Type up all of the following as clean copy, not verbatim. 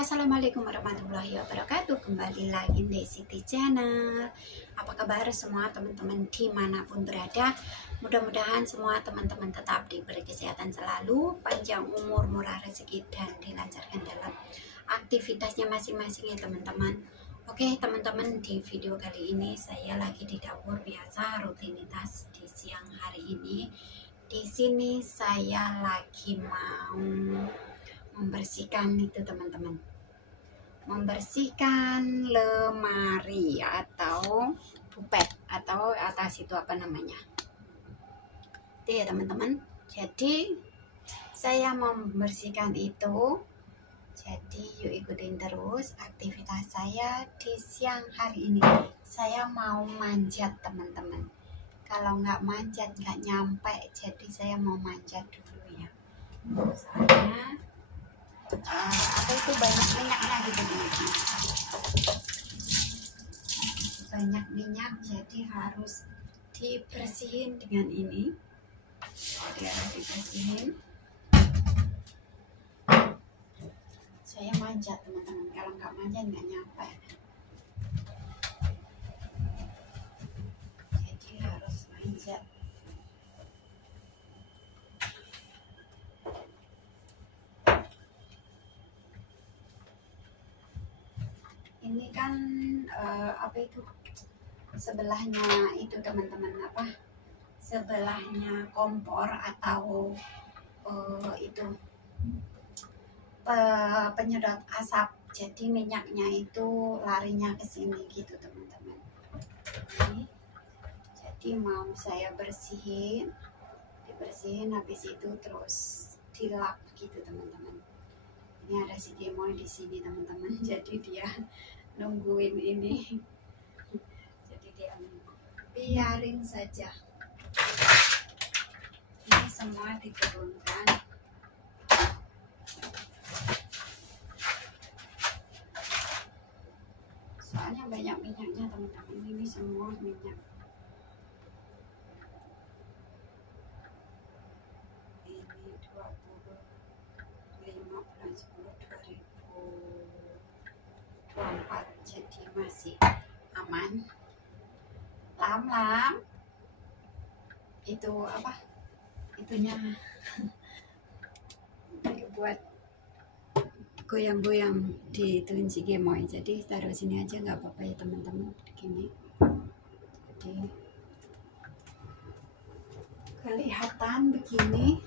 Assalamualaikum warahmatullahi wabarakatuh. Kembali lagi di Siti Channel. Apa kabar semua teman-teman dimanapun berada? Mudah-mudahan semua teman-teman tetap diberi kesehatan selalu, panjang umur, murah rezeki, dan dilancarkan dalam aktivitasnya masing-masing ya teman-teman. Oke teman-teman, di video kali ini saya lagi di dapur biasa rutinitas di siang hari ini. Di sini saya lagi mau membersihkan itu teman-teman, membersihkan lemari atau bupet atau atas itu apa namanya itu ya teman-teman. Jadi saya mau membersihkan itu, jadi yuk ikutin terus aktivitas saya di siang hari ini. Saya mau manjat teman-teman, kalau nggak manjat nggak nyampe, jadi saya mau manjat dulu ya, soalnya apa itu banyak minyaknya gitu teman-teman, banyak minyak, jadi harus dibersihin dengan ini. Jadi harus dibersihin. Saya manjat teman-teman, kalau nggak manjat nggak nyampe, jadi harus manjat. Ini kan apa itu sebelahnya itu teman-teman, apa sebelahnya kompor atau itu penyedot asap, jadi minyaknya itu larinya ke sini gitu teman-teman. Jadi mau saya dibersihin, habis itu terus dilap gitu teman-teman. Ini ada si Gemoy di sini teman-teman, jadi dia nungguin ini, jadi dia biarin saja. Ini semua diturunkan. Soalnya banyak minyaknya teman-teman, ini semua minyak. Ini 15/10/2024, jadi masih aman. Lam itu apa itunya buat goyang-goyang di si Gemoy, jadi taruh sini aja nggak apa-apa ya teman-teman, begini. Jadi kelihatan begini.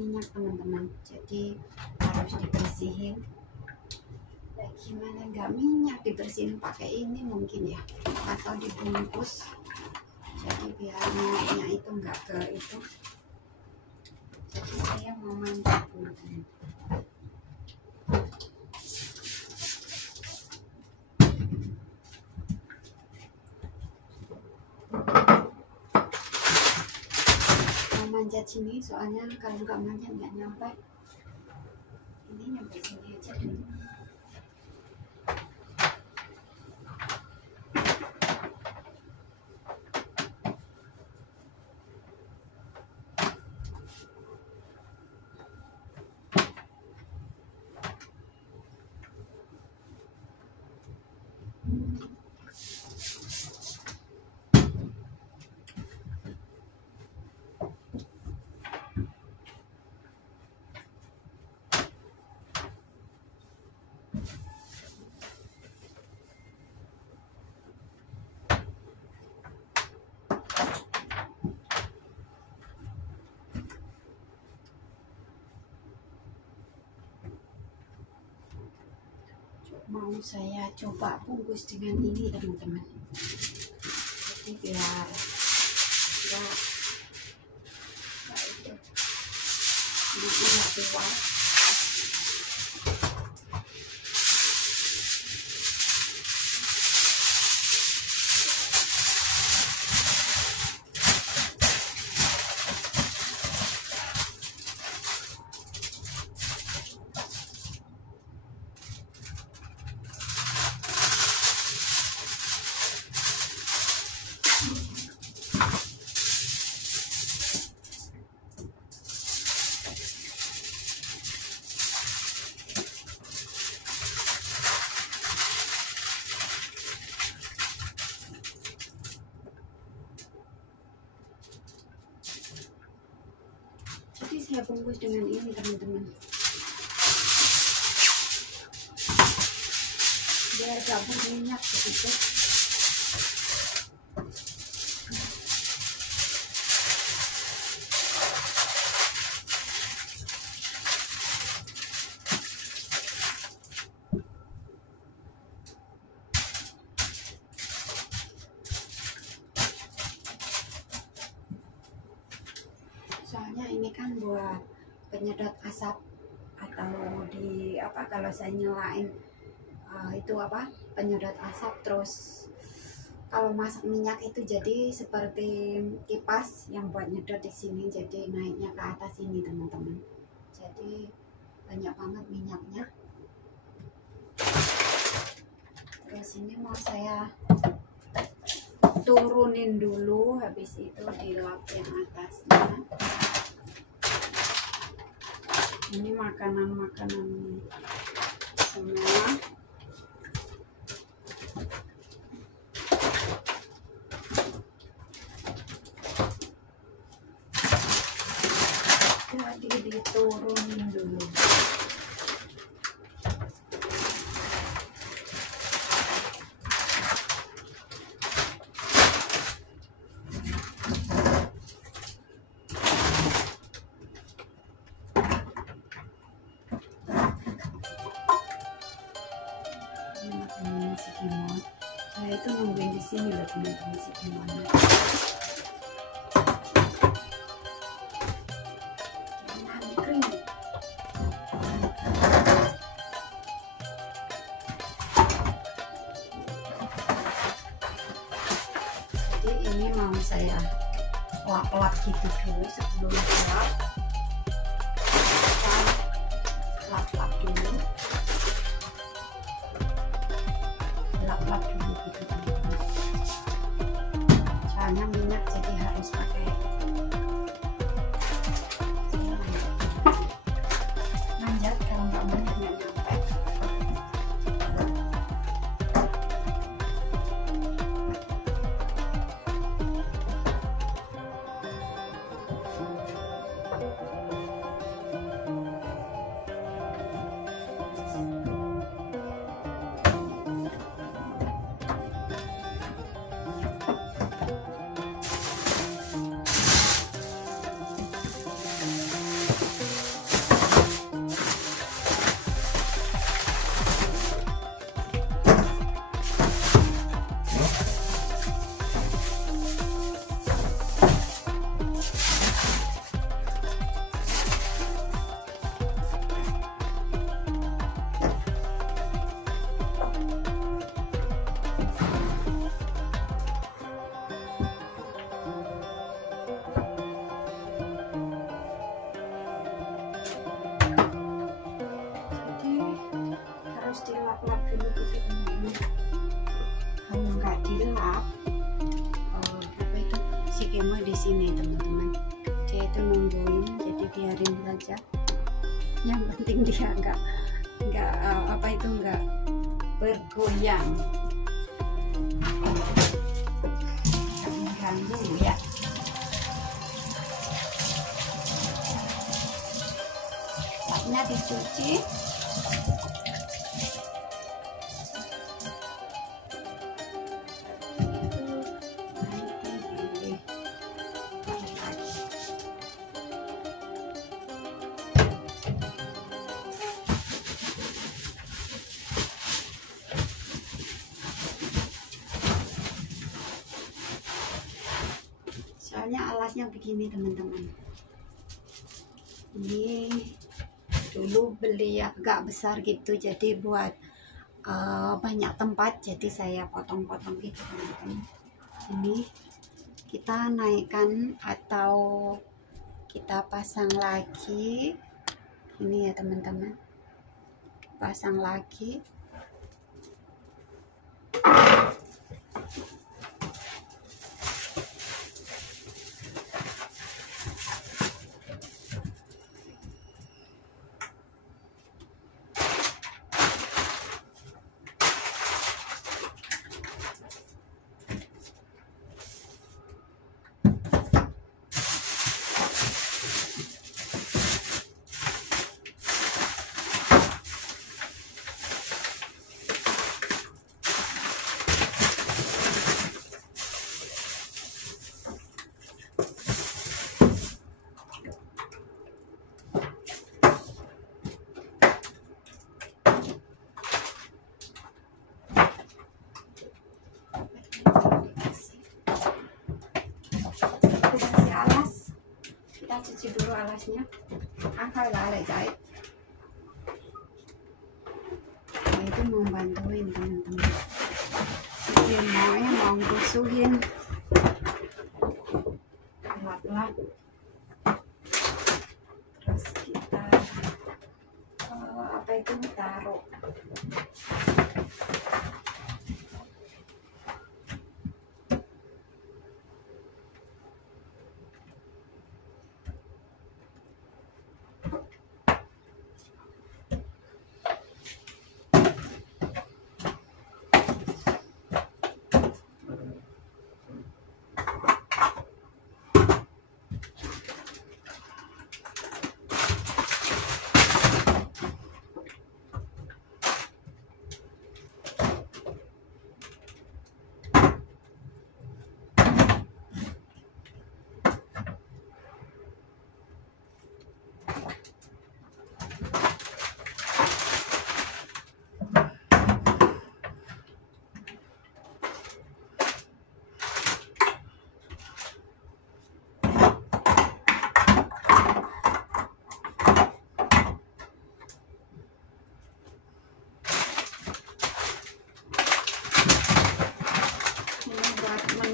Minyak teman-teman, jadi harus dibersihin. Gimana nggak minyak, dibersihin pakai ini mungkin ya, atau dibungkus, jadi biar minyaknya itu nggak ke itu. Jadi saya mau manjat teman-teman. Manjat sini, soalnya kalau nggak manjat nggak nyampe. Ini nyampe sini aja dulu. Mau saya coba bungkus dengan ini teman-teman, jadi biar ya itu minyak keluar. saya bungkus dengan ini teman-teman, biar gak berminyak sedikit. Soalnya ini kan buat penyedot asap, atau di apa, kalau saya nyalain itu apa, penyedot asap, terus kalau masak minyak itu jadi seperti kipas yang buat nyedot di sini, jadi naiknya ke atas ini teman-teman, jadi banyak banget minyaknya. Terus ini mau saya turunin dulu, habis itu dilap yang atasnya. Ini makanan-makanan semua. Jadi diturunin dulu. Ini si Kimon, saya itu nungguin di sini loh teman-teman, si Kimonnya. Jadi ini mau saya lap-lap gitu dulu sebelum dilap. Lap-lap dulu. Lap-lap dulu gitu teman-teman. Soalnya minyak jadi harus pakai manjat, kalau nggak manjat nggak nyampe. Harus dilap-lap dulu gitu teman-teman. Kalau nggak dilap, apa itu, si Kemo di sini teman-teman, dia itu nungguin, jadi biarin saja. Yang penting dia nggak apa itu, nggak bergoyang, nggak mengganggu ya. Lapnya dicuci. Soalnya alasnya begini teman-teman, ini dulu beli agak besar gitu, jadi buat banyak tempat, jadi saya potong-potong gitu teman-teman. Ini kita naikkan atau kita pasang lagi, ini ya teman-teman, pasang lagi. cuci dulu alasnya. Akal lale jahit. Nah, itu mau bantuin teman-teman. Mau gusuhin, lap-lap. Terus kita apa itu taruh.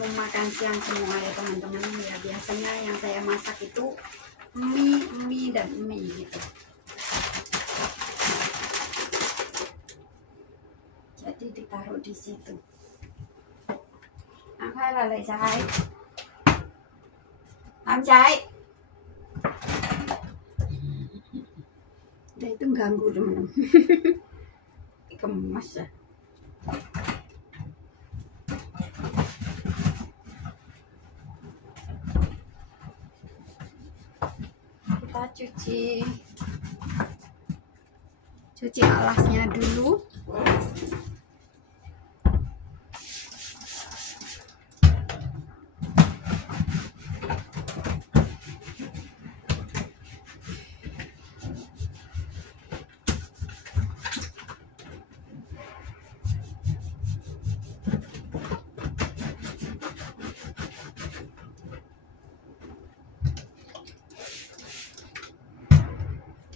Makan siang semua ya teman-teman ya. Biasanya yang saya masak itu mie dan mie gitu. Jadi ditaruh di situ. Angkai lalai cahai. Cahai. Udah itu ganggu teman-teman. Kemas ya. Cuci alasnya dulu.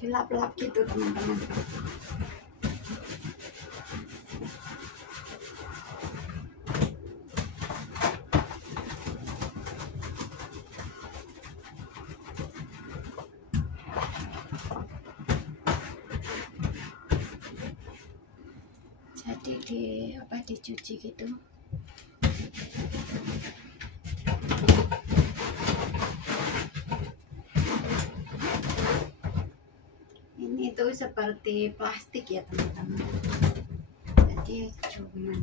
Dilap-lap gitu teman-teman. Jadi dicuci gitu. Ini tuh seperti plastik ya teman-teman. Jadi cuman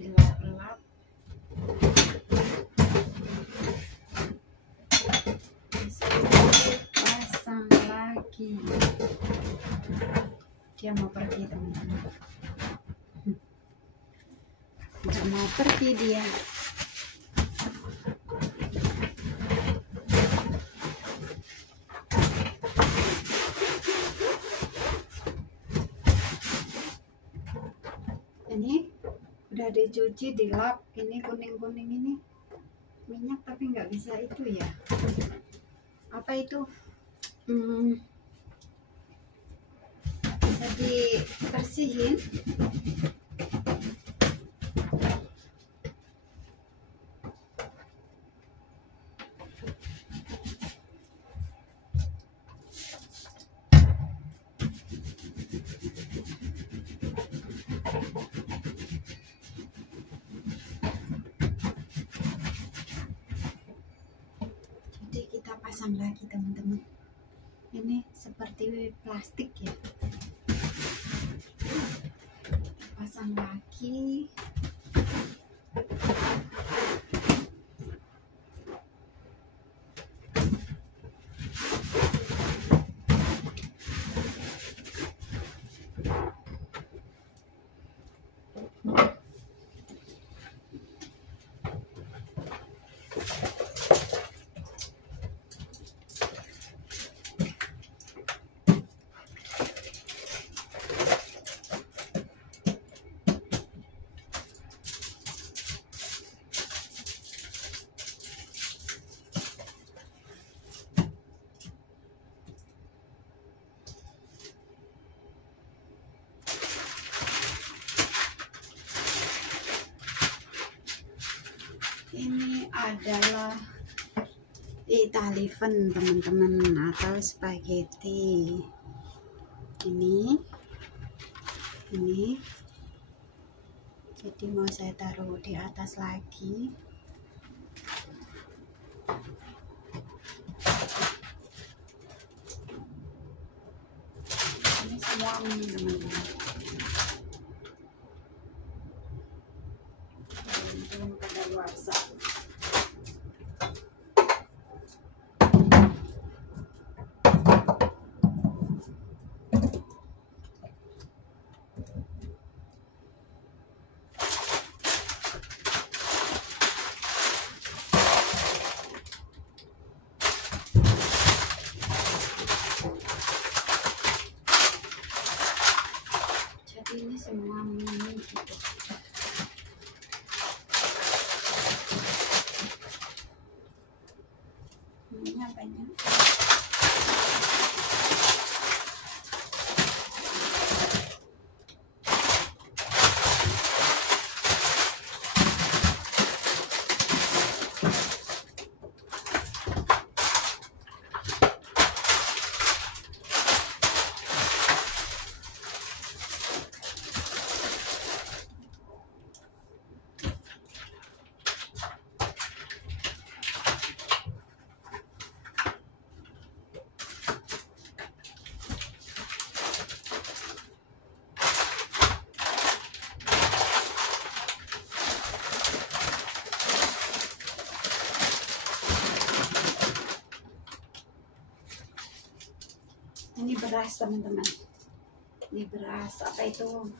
dilap-lap. Pasang lagi. Dia mau pergi teman-teman. Udah mau pergi dia. Ini udah dicuci, dilap. Ini kuning-kuning ini minyak tapi nggak bisa itu ya. Apa itu? Bisa dibersihin. Jadi kita pasang lagi teman-teman. Ini seperti plastik ya. Pasang lagi. Ini adalah Italian teman-teman, atau spaghetti. Ini jadi mau saya taruh di atas lagi. Ini semua teman-teman, belum pada luar. Ini semua mini gitu. Mininya banyak. Ini beras teman-teman, ini beras apa itu,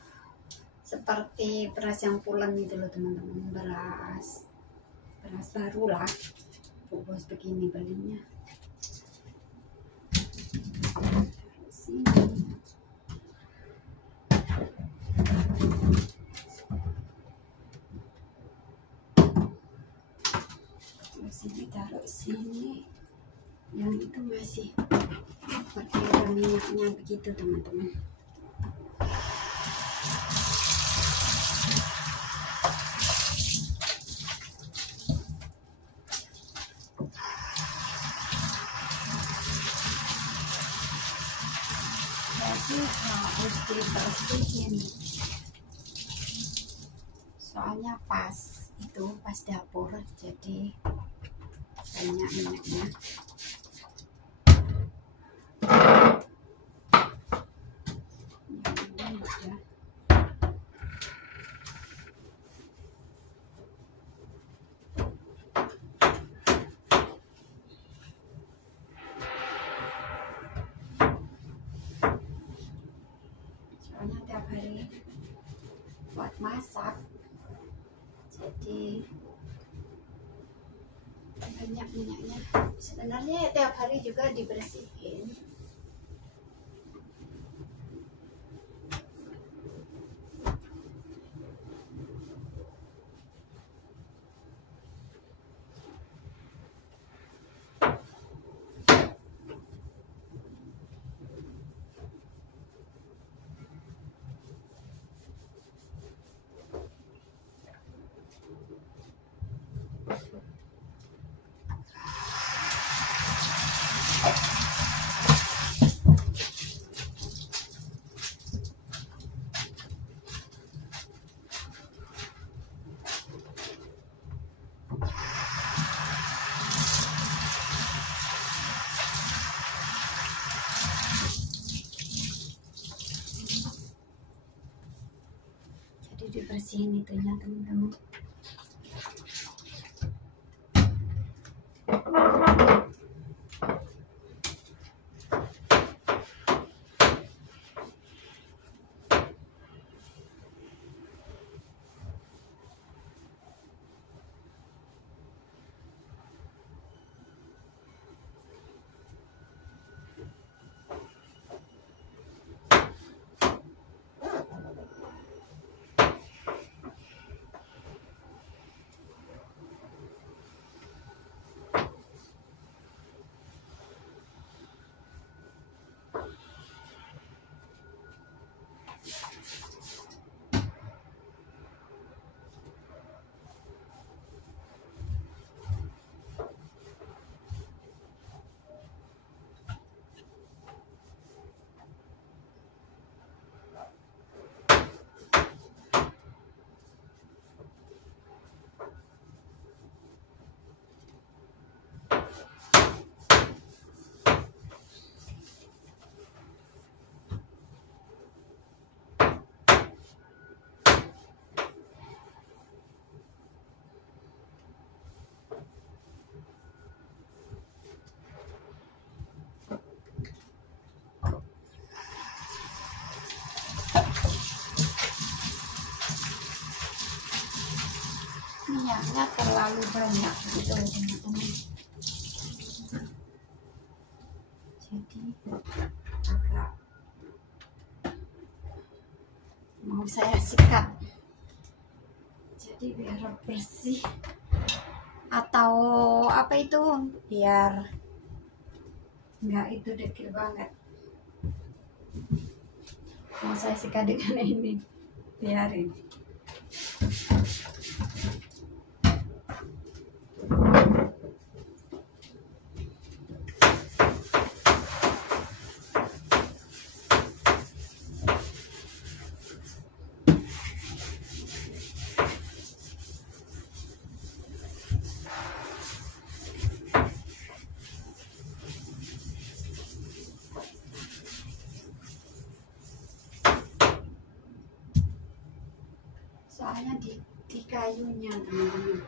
seperti beras yang pulen itu loh teman-teman, beras baru lah, bungkus begini belinya. Terus ini taruh sini, yang itu masih pakai minyaknya begitu teman-teman. Jadi harus dibersihin, soalnya pas dapur jadi banyak minyaknya. Soalnya tiap hari buat masak, jadi banyak minyaknya. Sebenarnya tiap hari juga dibersihin. Jadi dibersihin itunya teman-teman. minyaknya terlalu banyak gitu teman-teman, jadi agak mau saya sikat jadi biar bersih, atau apa itu, biar nggak itu dekil banget. Mau saya sikat dengan ini, biarin. Soalnya di kayunya teman-teman.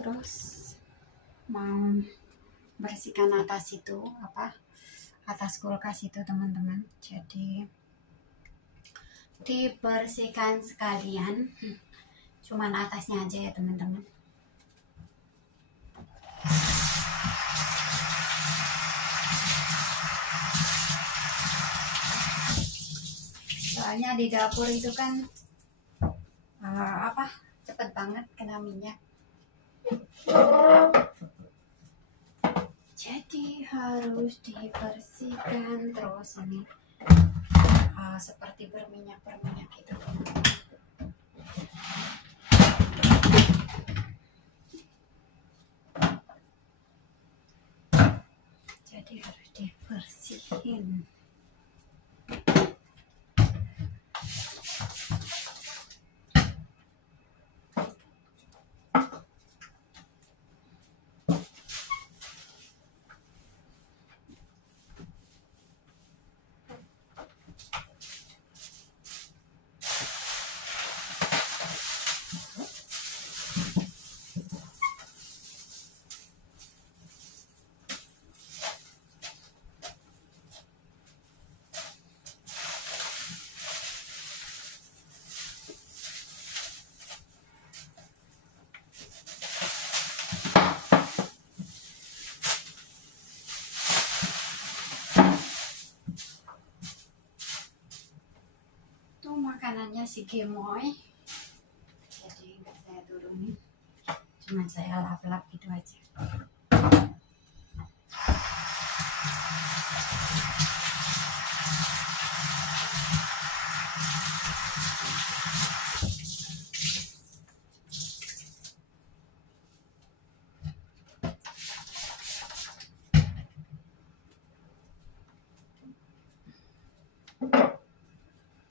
Terus mau bersihkan atas itu, atas kulkas itu teman-teman, jadi dibersihkan sekalian, cuman atasnya aja ya teman-teman. Soalnya di dapur itu kan cepet banget kena minyak, jadi harus dibersihkan terus. Ini seperti berminyak gitu. Jadi harus dibersihin. Tuh makanannya si gemoy, jadi nggak saya turunin, cuma saya lap-lap gitu aja.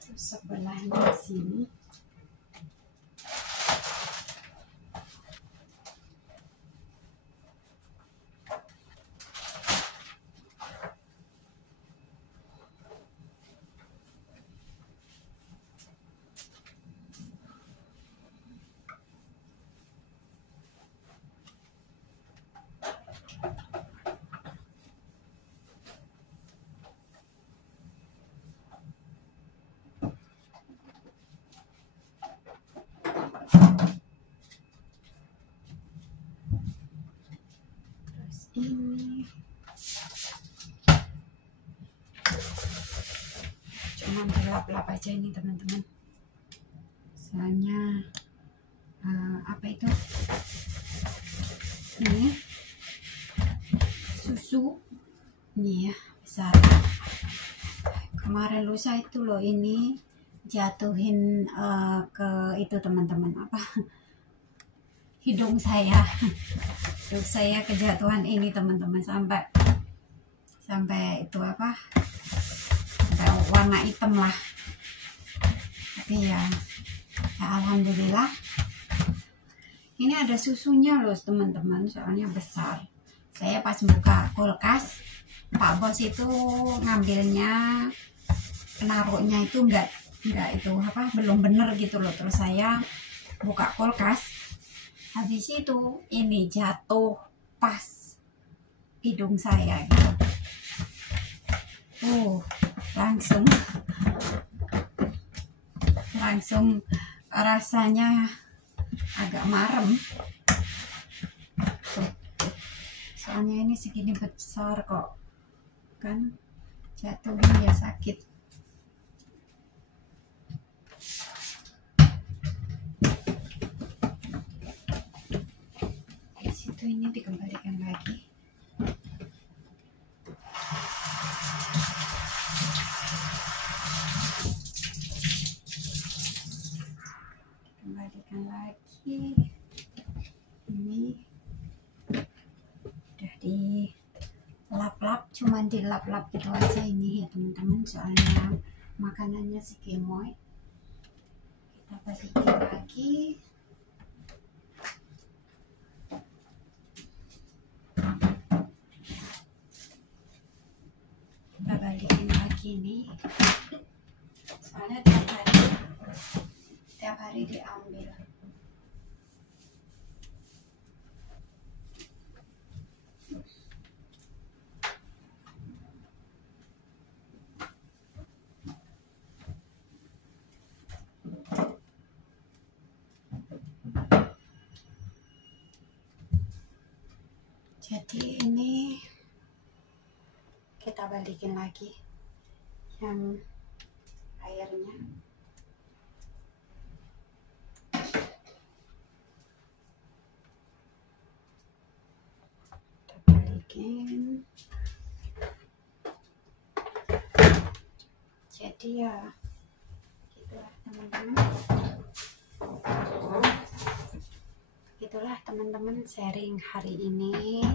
Terus sebelahnya sini ini cuman dilap-lap aja ini teman-teman, soalnya apa itu, ini susu ini ya besar. Kemarin lusa itu loh ini jatuhin ke itu teman-teman, apa, hidung saya kejatuhan ini teman-teman, sampai itu apa, sampai warna hitam lah. Tapi ya alhamdulillah ini ada susunya loh teman-teman, soalnya besar. Saya pas buka kulkas, Pak Bos itu ngambilnya, penaruhnya itu enggak itu apa, belum bener gitu loh. Terus saya buka kulkas, habis itu ini jatuh pas hidung saya gitu. Langsung rasanya agak marem, soalnya ini segini besar kok kan, jatuhnya ya sakit. Di situ ini dikembalikan lagi. Ini udah di lap-lap, cuman dilap-lap gitu aja ini ya teman-teman, soalnya makanannya si gemoy. Kita balikin lagi. Kita balikin lagi nih, soalnya tiap hari diambil. Jadi ini kita balikin lagi yang airnya. Kita balikin. Jadi ya gitulah teman-teman. Itulah teman-teman sharing hari ini.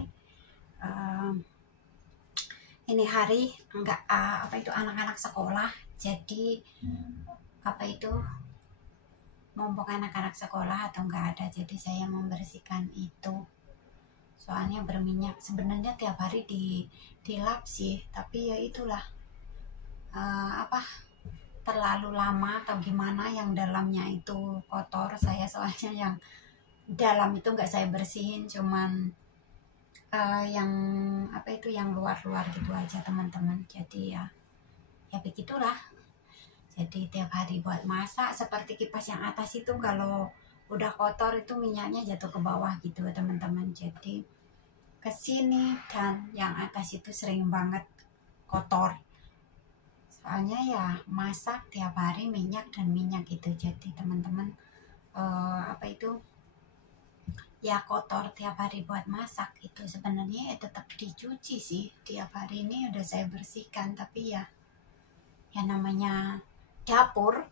Ini hari enggak apa itu, anak-anak sekolah, jadi apa itu, mumpung anak-anak sekolah atau enggak ada, jadi saya membersihkan itu, soalnya berminyak. Sebenarnya tiap hari dilap sih, tapi ya itulah apa, terlalu lama atau gimana, yang dalamnya itu kotor. Saya soalnya yang dalam itu enggak saya bersihin, cuman yang apa itu, yang luar-luar gitu aja teman-teman. Jadi ya begitulah. Jadi tiap hari buat masak, seperti kipas yang atas itu kalau udah kotor itu minyaknya jatuh ke bawah gitu teman-teman. Jadi ke sini dan yang atas itu sering banget kotor, soalnya ya masak tiap hari minyak dan minyak gitu. Jadi teman-teman apa itu ya, kotor tiap hari buat masak itu sebenarnya ya tetap dicuci sih. Tiap hari ini udah saya bersihkan, tapi ya namanya dapur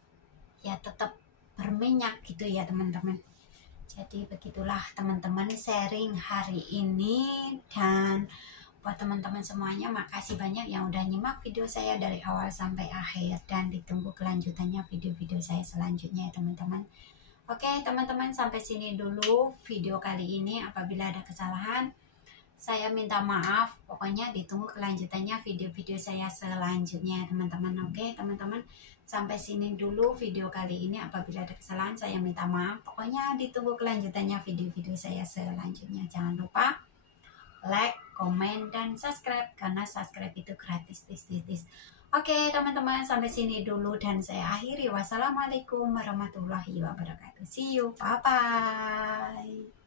ya tetap berminyak gitu ya teman-teman. Jadi begitulah teman-teman sharing hari ini. Dan buat teman-teman semuanya, makasih banyak yang udah nyimak video saya dari awal sampai akhir, dan ditunggu kelanjutannya video-video saya selanjutnya ya teman-teman. Oke teman-teman, sampai sini dulu video kali ini. Apabila ada kesalahan, saya minta maaf. Pokoknya ditunggu kelanjutannya video-video saya selanjutnya teman-teman. Oke teman-teman, sampai sini dulu video kali ini. Apabila ada kesalahan, saya minta maaf. Pokoknya ditunggu kelanjutannya video-video saya selanjutnya. Jangan lupa like, komen, dan subscribe, karena subscribe itu gratis. Oke teman-teman, sampai sini dulu dan saya akhiri. Wassalamualaikum warahmatullahi wabarakatuh. See you, bye-bye.